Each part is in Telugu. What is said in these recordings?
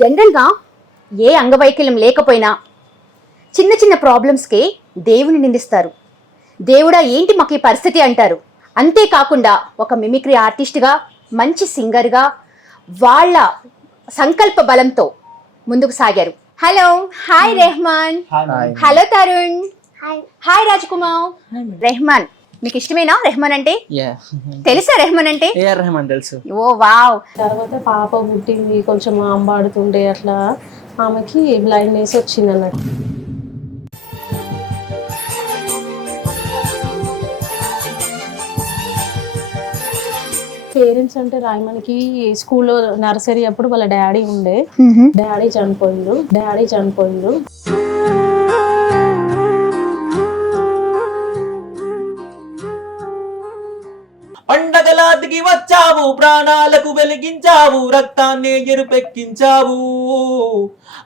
జనరల్గా ఏ అంగవైకల్యం లేకపోయినా చిన్న చిన్న ప్రాబ్లమ్స్కే దేవుని నిందిస్తారు. దేవుడా ఏంటి మాకు ఈ పరిస్థితి అంటారు. అంతేకాకుండా ఒక మిమిక్రీ ఆర్టిస్ట్గా, మంచి సింగర్గా వాళ్ళ సంకల్ప బలంతో ముందుకు సాగారు. Hello, hi Rahman. Hello Tarun. Hi Rajkumar. Rahman మీకు ఇష్టమేనా? రెహమాన్ అంటే తెలుసా? రెహమాన్ అంటే రెహమాన్ తెలుసు. Oh wow. తర్వాత పాప పుట్టింది, కొంచెం అంబాడుతుండే, అట్లా ఆమెకి బ్లైండ్నెస్ వచ్చింది అన్నట్టు. పేరెంట్స్ అంటే రాయమణికి స్కూల్లో నర్సరీ అప్పుడు వాళ్ళ డాడీ ఉండే, డాడీ చనిపోయిండు. పండగలా దిగి వచ్చావు, ప్రాణాలకు వెలిగించావు, రక్తాన్ని ఎరుపెక్కించావు,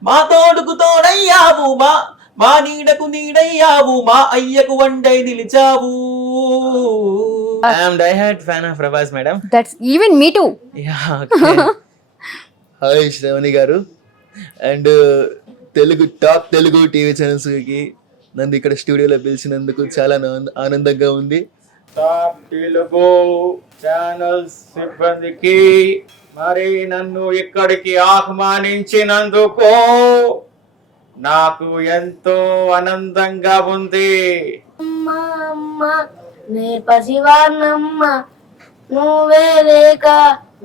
మా తోడుకు తోడయ్యావు, మా నీడకు నీడయ్యావు, మా అయ్యకు వండై నిలిచావు. I'm diehard fan of Prabhas madam. That's even me too. Hi Sravani garu. And top Telugu TV ఛానల్స్కి నన్ను ఇక్కడ స్టూడియోలో పిలిచినందుకు చాలా ఆనందంగా ఉంది. టాప్ తెలుగు ఛానల్స్ సిబ్బందికి మరి నన్ను ఇక్కడికి ఆహ్వానించినందుకు నాకు ఎంతో ఆనందంగా ఉంది. నే పసివాణమ్మ, నువ్వే లేక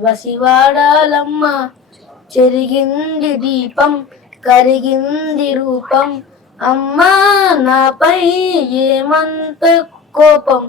వసివాడాలమ్మ. చెరిగింది దీపం, కరిగింది రూపం, అమ్మా నాపై ఏమంత కోపం.